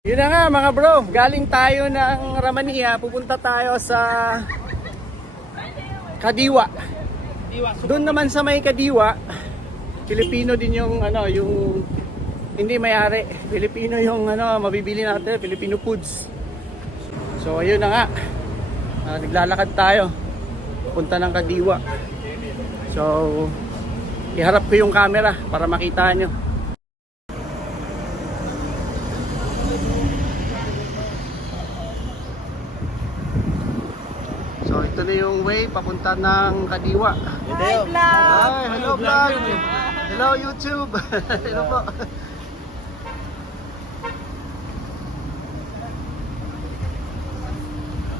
Yun na nga mga bro, galing tayo ng Ramania, pupunta tayo sa Kadiwa. Doon naman sa may Kadiwa, Pilipino din yung ano, yung hindi may-ari. Pilipino yung ano, mabibili natin, Filipino foods. So ayun na nga. Ah, naglalakad tayo. Punta ng Kadiwa. So iharap ko yung camera para makita nyo. So ito na yung way papunta ng Kadiwa. Hi, vlog! Hi, hello vlog. Hello YouTube. hello po.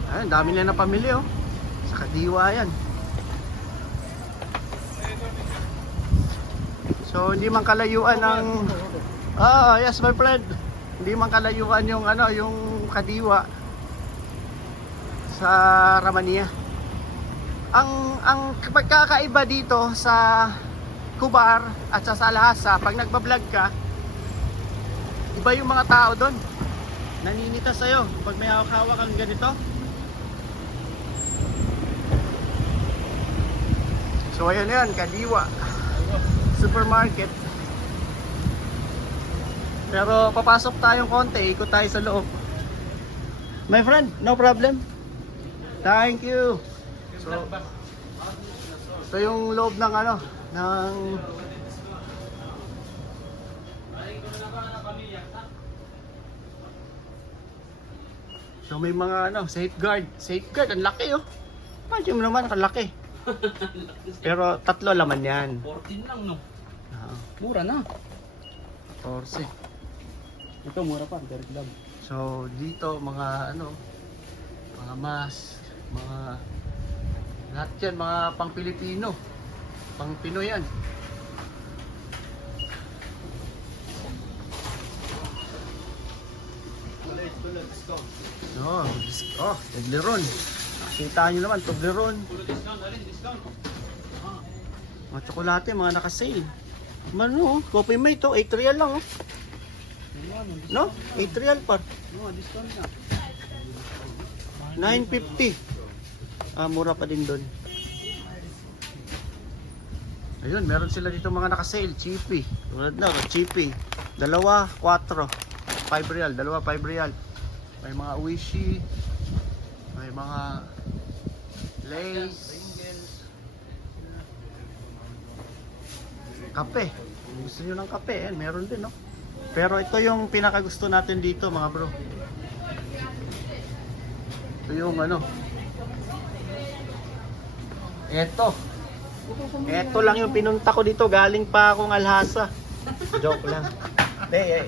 Ay, dami nila na pamilya oh. Sa Kadiwa yan. So hindi man kalayuan ng Ah, yes my friend. Hindi man kalayuan yung ano, yung Kadiwa sa Ramania. Ang ang pagkakaiba dito sa Kubar at sa Salahasa, pag nagba-vlog ka, iba yung mga tao doon. Naninita sa'yo pag may hawak-hawak kang ganito. So ayun na Kadiwa. Supermarket. Pero papasok tayong konti, ikot tayo sa loob. My friend, no problem. Thank you. So, ito yung loob ng ano, ng So may mga ano, safeguard. Safeguard, ang laki oh. Imagine mo naman, ang laki. Pero tatlo laman yan. 14 lang, no? Ah, Mura na. 14. Ito, mura pa. Very club. So dito mga ano, mga mas, mga lahat yan, mga pang Pilipino. Pang Pinoy yan. Oh, oh, Toblerone. Nakita nyo naman, Toblerone. Puro discount, alin, discount. Mga tsokolate, mga naka-sale. Mano, coffee mate to, 8 real lang oh. No? 8 real par. Mga discount na. 950. Ah, mura pa din doon. Ayun, meron sila dito mga naka-sale, cheapy. Tulad na, cheapy. Dalawa, 4. 5 real, dalawa 5 real. May mga Wishi, may mga Lays, kape. Gusto nyo ng kape, eh, meron din, no? Pero ito yung pinakagusto natin dito, mga bro. Ito yung ano. Eto. Eto lang yung pinunta ko dito. Galing pa akong Alhasa. Joke lang. Hindi, eh.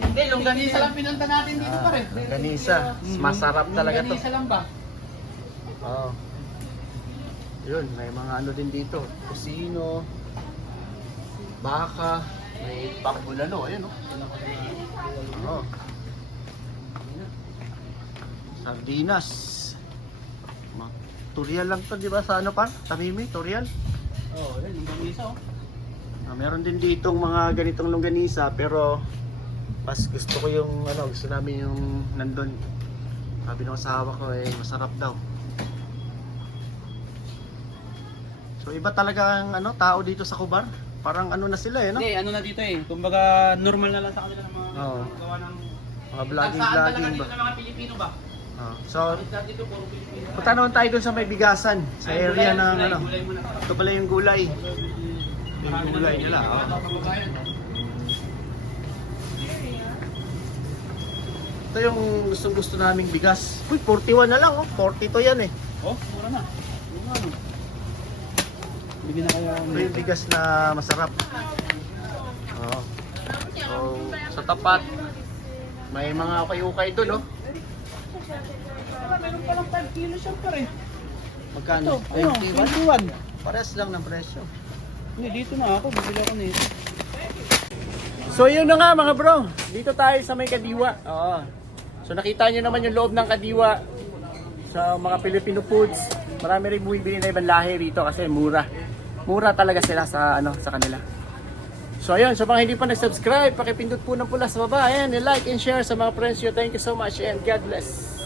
Hindi, longganisa lang pinunta natin dito Ah, pare. Ganisa. Masarap talaga to. Longganisa lang ba? Oo. Yun, may mga ano din dito. Kusino. Baka. May pambulano. Ayun, oh. Oo. Sardinas. Ma- Turial lang to, di ba? Sa ano pa? Tamimi, Turial. Oo, oh, yan, longganisa oh. Ah, meron din ditong mga ganitong longganisa pero mas gusto ko yung ano, gusto namin yung nandun. Sabi ng asawa ko eh masarap daw. So iba talaga ang ano tao dito sa Kubar. Parang ano na sila eh no? Hindi, ano na dito eh. Kumbaga, normal na lang sa kanila ng mga Oo. gawa ng... Mga vlogging Saan talaga vlogging dito ba. ng mga Pilipino ba? Ah, so punta naman tayo dun sa may bigasan sa area ng ano. Ito pala yung gulay. Yung gulay nila. oh. Ito yung gustong gusto naming bigas. Uy, 41 na lang oh. 40 to yan eh. Oh, mura na. Bigyan na kaya Ito yung bigas na masarap. Oo. So, sa tapat, may mga ukay-ukay doon, oh. Meron palang 5 kilos yan pare. Magkano? Ito, ayun, 21. 21. Parehas lang ng presyo. Hindi, dito na ako. Bibili ako nito. So, yun na nga mga bro. Dito tayo sa may Kadiwa. Oo. So, nakita nyo naman yung loob ng Kadiwa sa mga Filipino foods. Marami rin bumibili na ibang lahi rito kasi mura. Mura talaga sila sa ano sa kanila. So ayun, sa mga hindi pa nag-subscribe, pakipindot po ng pula sa baba. Ayan, like and share sa mga friends nyo. Thank you so much and God bless.